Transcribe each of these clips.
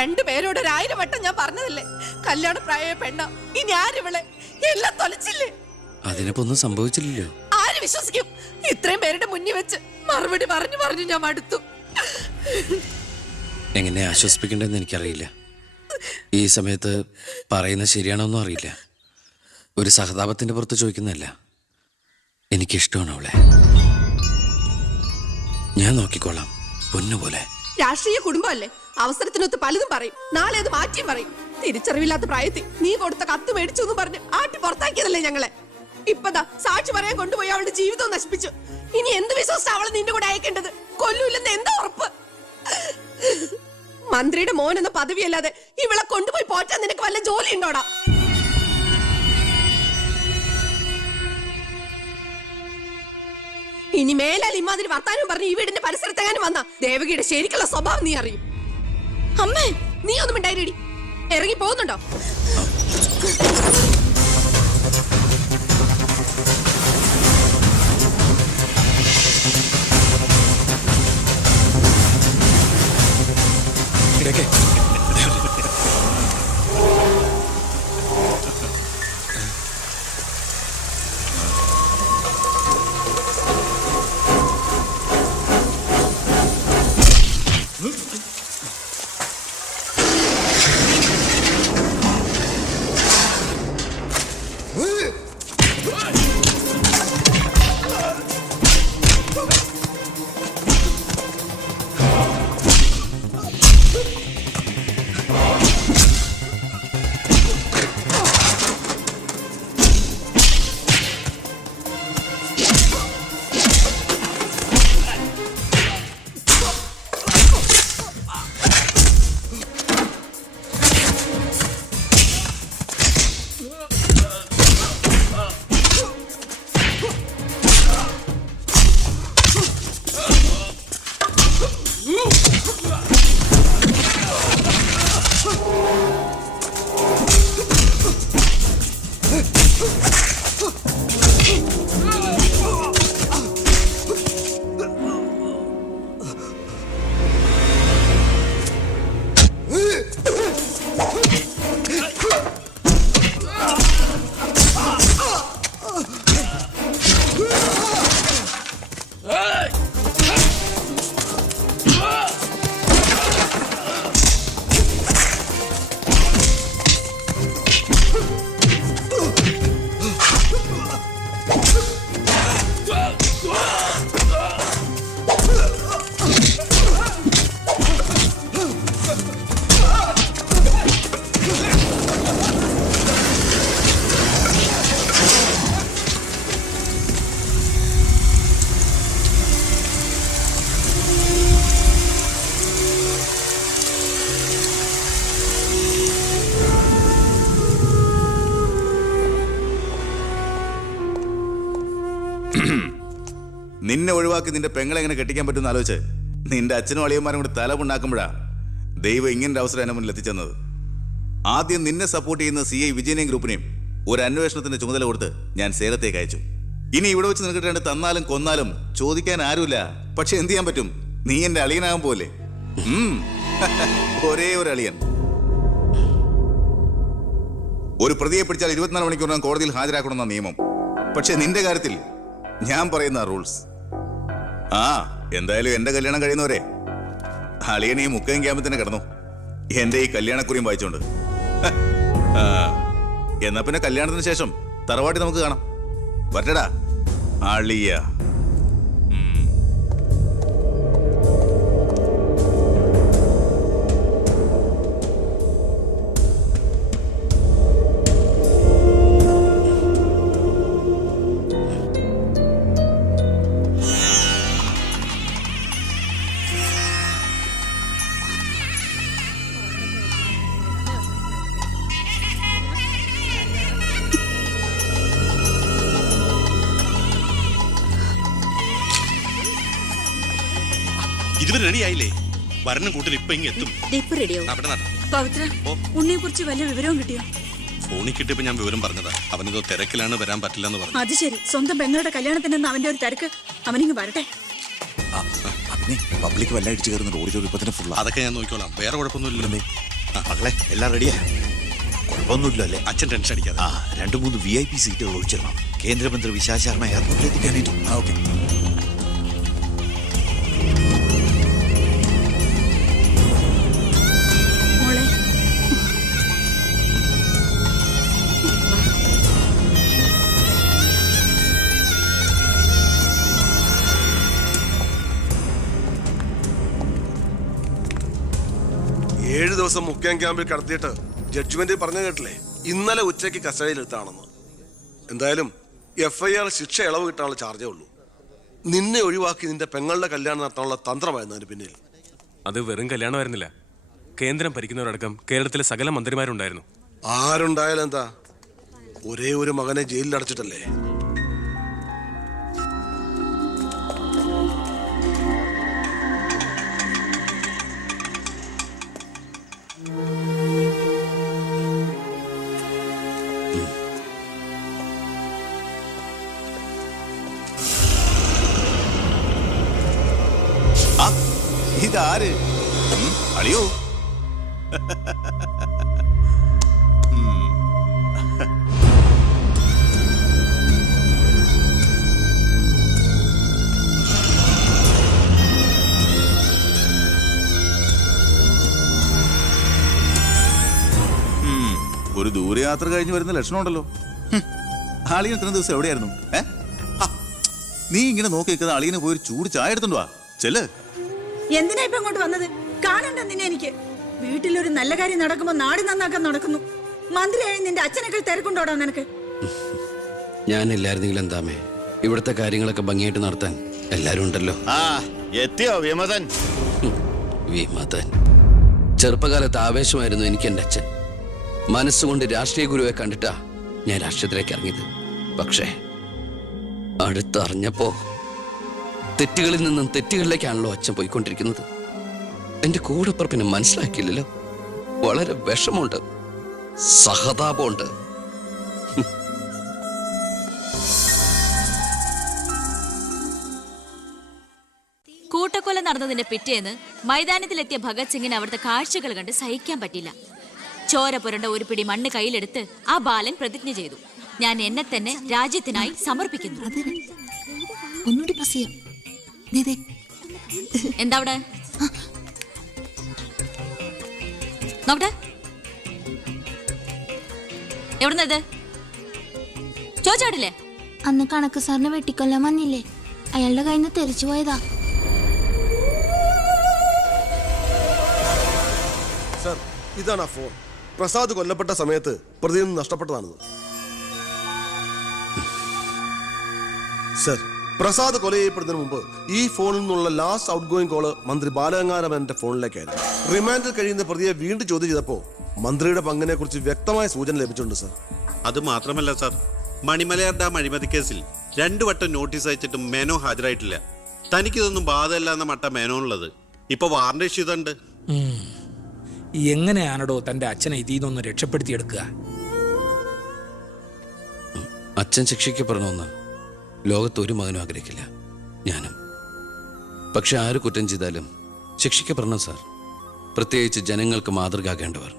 രണ്ടുപേരോട് 1000 വട്ടം ഞാൻ പറഞ്ഞതല്ലേ, കല്യാണ പ്രായ പെണ്ണ. ഇനി ആരിവളെ എല്ലാം തൊലച്ചില്ലേ? അതിനിപ്പോ ഒന്നും സംഭവിച്ചില്ലല്ലോ. ആര് വിശ്വസിക്കും? ഇത്രയും പേരുടെ മുന്നിൽ വെച്ച് മറുപടി പറഞ്ഞു പറഞ്ഞു ഞാൻ മടുത്തു. എങ്ങനെ ആശ്വസിപ്പിക്കണ്ടെന്ന് എനിക്കറിയില്ല. ഈ സമയത്ത് പറയുന്നത് ശരിയാണോന്നും അറിയില്ല. ഒരു സഹതാപത്തിന്റെ പുറത്ത് ചോദിക്കുന്നതല്ല. എനിക്കിഷ്ടമാണ് അവളെ. ഞാൻ നോക്കിക്കോളാം, പൊന്നുപോലെ. രാഷ്ട്രീയ കുടുംബമല്ലേ, അവസരത്തിനൊത്ത് പലതും പറയും. നാളെ അത് മാറ്റിയും പറയും. തിരിച്ചറിവില്ലാത്ത പ്രായത്തിൽ നീ കൊടുത്ത കത്ത് മേടിച്ചു എന്ന് പറഞ്ഞ് ആട്ടി പുറത്താക്കിയതല്ലേ ഞങ്ങളെ. ഇപ്പതാ സാക്ഷി പറയാൻ കൊണ്ടുപോയി അവളുടെ ജീവിതവും നശിപ്പിച്ചു. ഇനി എന്ത് വിശ്വസിച്ചാ അവളെ നിന്റെ കൂടെ അയക്കേണ്ടത്? കൊല്ലൂല്ലെന്ന് എന്താ ഉറപ്പ്? മന്ത്രിയുടെ മോൻ എന്ന പദവിയല്ലാതെ ഇവളെ കൊണ്ടുപോയി പോറ്റാൻ നിനക്ക് വല്ല ജോലി ഉണ്ടോടാ? ഇനി മേലാൽ ഇമാതിരി വർത്താനം പറഞ്ഞ് ഈ വീടിന്റെ പരിസരത്തെങ്ങാനും വന്ന ദേവകിയുടെ ശരിക്കുള്ള സ്വഭാവം നീ അറിയും. അമ്മേ, നീ ഒന്നും മിണ്ടായിരടി. ഇറങ്ങി പോകുന്നുണ്ടോ? നിന്നെ ഒഴിവാക്കി നിന്റെ പെങ്ങളെ എങ്ങനെ കെട്ടിക്കാൻ പറ്റുമെന്ന് ആലോചിച്ച് നിന്റെ അച്ഛനും അളിയന്മാരും കൂടി തലമുണ്ടാക്കുമ്പോഴാ ദൈവം ഇങ്ങനൊരു അവസരം എന്നെ മുന്നിൽ എത്തിച്ചെന്നത്. ആദ്യം നിന്നെ സപ്പോർട്ട് ചെയ്യുന്ന CI വിജയനെയും ഗ്രൂപ്പിനെയും ഒരു അന്വേഷണത്തിന്റെ ചുമതല കൊടുത്ത് ഞാൻ സേലത്തേക്ക് അയച്ചു. ഇനി ഇവിടെ വെച്ച് നിനക്ക് രണ്ട് തന്നാലും കൊന്നാലും ചോദിക്കാൻ ആരുമില്ല. പക്ഷെ എന്ത് ചെയ്യാൻ പറ്റും? നീ എന്റെ അളിയനാകാൻ പോലെ. ഒരേ ഒരു അളിയൻ. ഒരു പ്രതിയെ പിടിച്ചാൽ 24 മണിക്കൂറിനകം കോടതിയിൽ ഹാജരാക്കണമെന്ന നിയമം. പക്ഷെ നിന്റെ കാര്യത്തിൽ ഞാൻ പറയുന്ന റൂൾസ്. എന്തായാലും എന്റെ കല്യാണം കഴിയുന്നവരെ അളിയനെ ഈ മുക്കയും ക്യാമ്പിൽ തന്നെ കിടന്നു എന്റെ ഈ കല്യാണക്കുറിയും വായിച്ചോണ്ട്. എന്നാ പിന്നെ കല്യാണത്തിന് ശേഷം തറവാട്ടി നമുക്ക് കാണാം. വരട്ടടാ അളിയ. ഇതുവരെ റെഡി ആയില്ലേ? വരണം കൂട്ടിൽ ഇപ്പൊ ഇങ്ങെത്തും. പവിത്ര, ഉണ്ണിയെ കുറിച്ച് വല്ല വിവരവും കിട്ടിയോ? ഫോണിൽ കിട്ടിയപ്പോ ഞാൻ വിവരം പറഞ്ഞതാ. അവനിതോ തിരക്കിലാണ്, വരാൻ പറ്റില്ല എന്ന് പറഞ്ഞു. അത് ശരി. സ്വന്തം പെങ്ങളുടെ കല്യാണത്തിന് അവന്റെ ഒരു തിരക്ക്. അവനിങ്ങ് വരട്ടെ. പബ്ലിക് വല്ല അടിച്ചു കയറുന്നുണ്ട്. ഓടിച്ചോടി ഇപ്പത്തിന് ഫുൾ. അതൊക്കെ ഞാൻ നോക്കിക്കോളാം, വേറെ കുഴപ്പമൊന്നുമില്ലല്ലേ. മകളെ എല്ലാം റെഡിയാ? കുഴപ്പമൊന്നുമില്ല അല്ലേ? അച്ഛൻ ടെൻഷൻ അടിക്കാതെ. 2-3 VIP സീറ്റുകൾ ഒഴിച്ചിടണം. കേന്ദ്രമന്ത്രി വിശാൽ ശർമ്മ എയർപോർട്ടിൽ എത്തിക്കാനായിട്ടു. ഓക്കെ. മോളെ ഏഴ് ദിവസം മുഖ്യം ക്യാമ്പിൽ കടത്തിയിട്ട് ജഡ്ജ്മെന്റ് പറഞ്ഞു കേട്ടില്ലേ, ഇന്നലെ ഉച്ചയ്ക്ക് കസ്റ്റഡിയിലെടുത്താണെന്ന്. എന്തായാലും FIR ശിക്ഷ ഇളവ് കിട്ടാനുള്ള ചാർജേ ഉള്ളൂ. നിന്നെ ഒഴിവാക്കി നിന്റെ പെങ്ങളുടെ കല്യാണം നടത്താനുള്ള തന്ത്രമായിരുന്നു അതിന് പിന്നിൽ. അത് വെറും കല്യാണമായിരുന്നില്ല. കേന്ദ്രം ഭരിക്കുന്നവരടക്കം കേരളത്തിലെ സകല മന്ത്രിമാരുണ്ടായിരുന്നു. ആരുണ്ടായാലും എന്താ, ഒരേ ഒരു മകനെ ജയിലിൽ അടച്ചിട്ടല്ലേ. ഇതാര്? അളിയോ? ഒരു ദൂരയാത്ര കഴിഞ്ഞ് വരുന്ന ലക്ഷണമുണ്ടല്ലോ. അളിയൻ ഇത്രയും ദിവസം എവിടെയായിരുന്നു? നീ ഇങ്ങനെ നോക്കി നിൽക്കുന്ന അളിയന് പോയി ഒരു ചൂട് ചായ എടുത്തോണ്ട് വാ. ചെല്ല്. എന്തിനാ ഇപ്പൊ അങ്ങോട്ട് വന്നത്? കാണണ്ട നിന്നെ എനിക്ക്. വീട്ടിലൊരു നല്ല കാര്യം നടക്കുമ്പോ നാട് നന്നാക്കാൻ നടക്കുന്നു. മന്ത്രിയായി നിന്റെ അച്ഛനൊക്കെ തിരക്കുണ്ടോടാ നിനക്ക്? ഞാനില്ലായിരുന്നെങ്കിൽ എന്താമേ, ഇവിടുത്തെ കാര്യങ്ങളൊക്കെ ഭംഗിയായിട്ട് നടത്താൻ എല്ലാരും ഉണ്ടല്ലോ. എത്തിയോ വിമതൻ? വിമതൻ. ചെറുപ്പകാലത്ത് ആവേശമായിരുന്നു എനിക്ക് എൻ്റെ അച്ഛൻ. മനസ്സുകൊണ്ട് രാഷ്ട്രീയ ഗുരുവെ കണ്ടിട്ടാ ഞാൻ രാഷ്ട്രീയത്തിലേക്ക് ഇറങ്ങിയത്. പക്ഷേ അടുത്തറിഞ്ഞപ്പോ തെറ്റുകളിൽ നിന്നും തെറ്റുകളിലേക്കാണല്ലോ അച്ഛൻ പോയിക്കൊണ്ടിരിക്കുന്നത്. എന്റെ കൂടെപ്പുറപ്പിനെ മനസ്സിലാക്കിയില്ലല്ലോ. വളരെ വിഷമമുണ്ട്, സഹതാപമുണ്ട്. കൂട്ടക്കൊല നടന്നതിന്റെ പിറ്റേന്ന് മൈതാനത്തിലെത്തിയ ഭഗത് സിംഗിന് അവിടുത്തെ കാഴ്ചകൾ കണ്ട് സഹിക്കാൻ പറ്റില്ല. ചോര പുരണ്ട ഒരു പിടി മണ്ണ് കയ്യിലെടുത്ത് ആ ബാലൻ പ്രതിജ്ഞ ചെയ്തു, ഞാൻ എന്നെ തന്നെ രാജ്യത്തിനായി സമർപ്പിക്കുന്നു. എന്താ അവിടെ നോക്കട്ടെ, എവിടുന്നത് ചോദിച്ചാടില്ലേ? അന്ന് കണക്ക് സാറിനെ വെട്ടിക്കൊല്ലാൻ വന്നില്ലേ, അയാളുടെ കയ്യിൽ നിന്ന് തെറിച്ചു പോയതാ. സർ, ഇതാണ് ആ ഫോൺ. പ്രസാദ് കൊല്ലപ്പെട്ട സമയത്ത് പ്രതിയിൽ നിന്ന് നഷ്ടപ്പെട്ടതാണിത്. സർ, പ്രസാദ് കൊല ചെയ്യപ്പെടുന്നതിന് മുമ്പ് ഈ ഫോണിൽ നിന്നുള്ള ലാസ്റ്റ് ഔട്ട് ഗോയിങ് കോള് മന്ത്രി ബാലഗംഗാധരന്റെ ഫോണിലേക്കായിരുന്നു. റിമാൻഡിൽ കഴിയുന്ന പ്രതിയെ വീണ്ടും ചോദ്യം ചെയ്തപ്പോ മന്ത്രിയുടെ പങ്കിനെ കുറിച്ച് വ്യക്തമായ സൂചന ലഭിച്ചിട്ടുണ്ട് സർ. അത് മാത്രമല്ല സാർ, മണിമലയാർ ഡാം അഴിമതി കേസിൽ 2 വട്ടം നോട്ടീസ് അയച്ചിട്ടും മേനോ ഹാജരായിട്ടില്ല. തനിക്കിതൊന്നും ബാധയല്ല എന്ന മട്ട മേനോനുള്ളത്. ഇപ്പൊ വാറണ്ട് ഇഷ്യൂ ചെയ്തിട്ടുണ്ട്. എങ്ങനെയാണോ തന്റെ അച്ഛനെ ഇതിന്നൊന്ന് രക്ഷപ്പെടുത്തിയെടുക്കുക? അച്ഛൻ ശിക്ഷിക്കപ്പെടണമെന്ന് ലോകത്ത് ഒരു മകനും ആഗ്രഹിക്കില്ല, ഞാനും. പക്ഷെ ആര് കുറ്റം ചെയ്താലും ശിക്ഷിക്കപ്പെടണം സാർ. പ്രത്യേകിച്ച് ജനങ്ങൾക്ക് മാതൃകയാകേണ്ടവർ.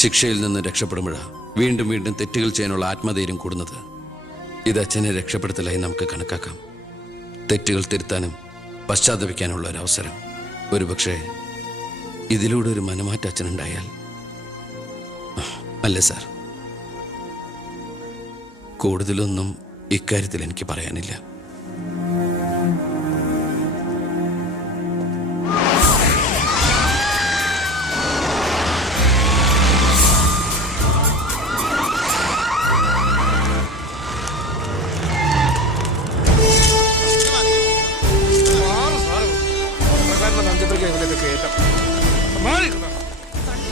ശിക്ഷയിൽ നിന്ന് രക്ഷപ്പെടുമ്പോഴാണ് വീണ്ടും വീണ്ടും തെറ്റുകൾ ചെയ്യാനുള്ള ആത്മധൈര്യം കൂടുന്നത്. ഇത് അച്ഛനെ രക്ഷപ്പെടുത്തലായി നമുക്ക് കണക്കാക്കാം. തെറ്റുകൾ തിരുത്താനും പശ്ചാത്തപിക്കാനുള്ള ഒരു അവസരം. ഒരുപക്ഷെ ഇതിലൂടെ ഒരു മനമാറ്റ അച്ഛനുണ്ടായാൽ. അല്ലേ സാർ? കൂടുതലൊന്നും ഇക്കാര്യത്തിൽ എനിക്ക് പറയാനില്ല.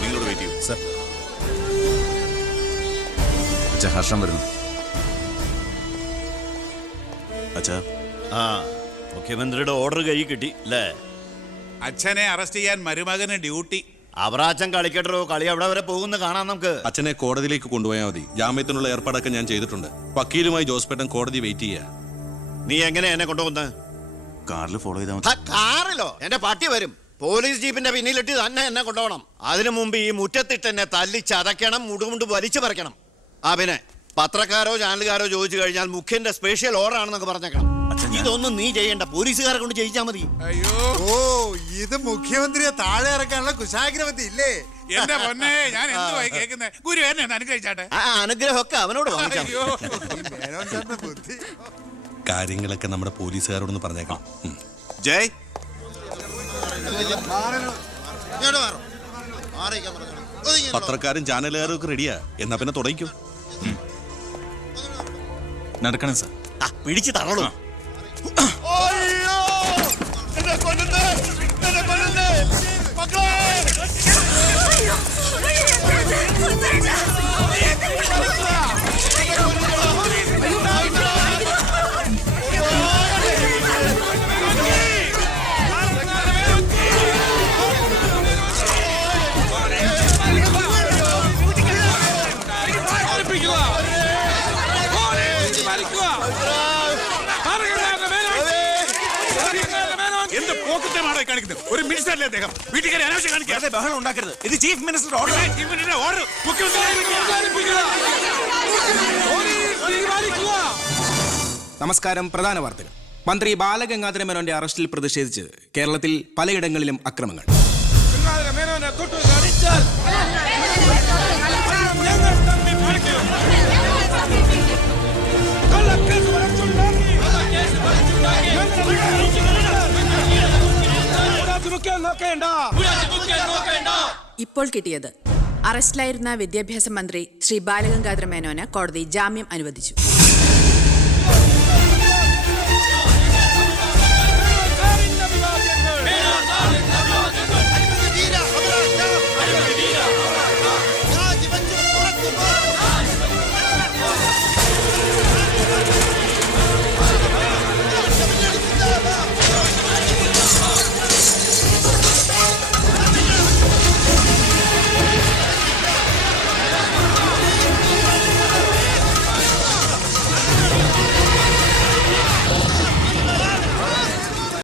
നിങ്ങളോട് വെയിറ്റ് ചെയ്യൂ സർ. ഹർഷം വരുന്നു. അച്ഛാ, മുഖ്യമന്ത്രിയുടെ ഓർഡർ കൈ കിട്ടി അല്ലേ? അച്ഛനെ അറസ്റ്റ് ചെയ്യാൻ മരുമകന് ഡ്യൂട്ടി. അവറാച്ചൻ കളിക്കട്ടോ, കളി അവിടെ വരെ പോകുന്ന കാണാം നമുക്ക്. അച്ഛനെ കോടതിയിലേക്ക് കൊണ്ടുപോയാൽ മതി. ജാമ്യത്തിനുള്ള ഏർപ്പാടൊക്കെ ഞാൻ ചെയ്തിട്ടുണ്ട്. വക്കീലുമായി ജോസ്പേട്ടൻ കോടതി വെയിറ്റ് ചെയ്യാ. നീ എങ്ങനെ എന്നെ കൊണ്ടുപോകുന്നത്? കാറിൽ ഫോളോ ചെയ്താൽ മതി. കാറിലോ? എന്റെ പാർട്ടി വരും. പോലീസ് ജീപ്പിന്റെ പിന്നിലിട്ട് തന്നെ എന്നെ കൊണ്ടുപോകണം. അതിനു മുമ്പ് ഈ മുറ്റത്തിട്ട് എന്നെ തല്ലി ചതയ്ക്കണം, മുടുമുണ്ട് വലിച്ചു പറിക്കണം. പിന്നെ പത്രക്കാരോ ചാനലുകാരോ ചോദിച്ചു കഴിഞ്ഞാൽ മുഖ്യന്റെ സ്പെഷ്യൽ ഓർഡർ ആണെന്നൊക്കെ പറഞ്ഞേക്കണം. ഇതൊന്നും നീ ചെയ്യണ്ട, പോലീസുകാരെ കൊണ്ട് ചെയ്യിച്ചാൽ മതി. അയ്യോ ഓ ഇത് മുഖ്യമന്ത്രിയെ താഴെ ഇറക്കാനുള്ള കുശാഗ്രമത്തി ഇല്ലേ? എന്റെ പൊന്നെ, ഞാൻ എന്തുവായി കേൾക്കുന്നത്? ഗുരു എന്നെ ഒന്ന് അനുഗ്രഹിച്ചാട്ടെ. ആ അനുഗ്രഹമൊക്കെ അവനോട് വാങ്ങിച്ചാൽ അയ്യോ മേനോൻ സാറിന്റെ ബുദ്ധി. കാര്യങ്ങളൊക്കെ നമ്മുടെ പോലീസുകാരോടൊന്ന് പറഞ്ഞേക്കാം. ജയ് പത്രക്കാരും ചാനലുകാരും ഒക്കെ റെഡിയാ. എന്നാ പിന്നെ തുടങ്ങിക്കോ. നടക്കണം സാർ. പിടിച്ചു തള്ളണോ? എന്ത് പോക്കറ്റമാണ് കാണിക്കുന്നത്? ഒരു മിനിസ്റ്ററല്ലേ അദ്ദേഹം? വീട്ടിൽ കയറി അനാവശ്യം കാണിക്കാതെ ബഹളം ഉണ്ടാക്കരുത്. ഇത് ചീഫ് മിനിസ്റ്റർ ഓർഡർ. ഓർഡർ നമസ്കാരം. പ്രധാന വാർത്തകൾ. മന്ത്രി ബാലഗംഗാധര മേനോന്റെ അറസ്റ്റിൽ പ്രതിഷേധിച്ച് കേരളത്തിൽ പലയിടങ്ങളിലും അക്രമങ്ങൾ. ഇപ്പോൾ കിട്ടിയത് അറസ്റ്റിലായിരുന്ന വിദ്യാഭ്യാസ മന്ത്രി ശ്രീ ബാലഗംഗാധര മേനോന് കോടതി ജാമ്യം അനുവദിച്ചു.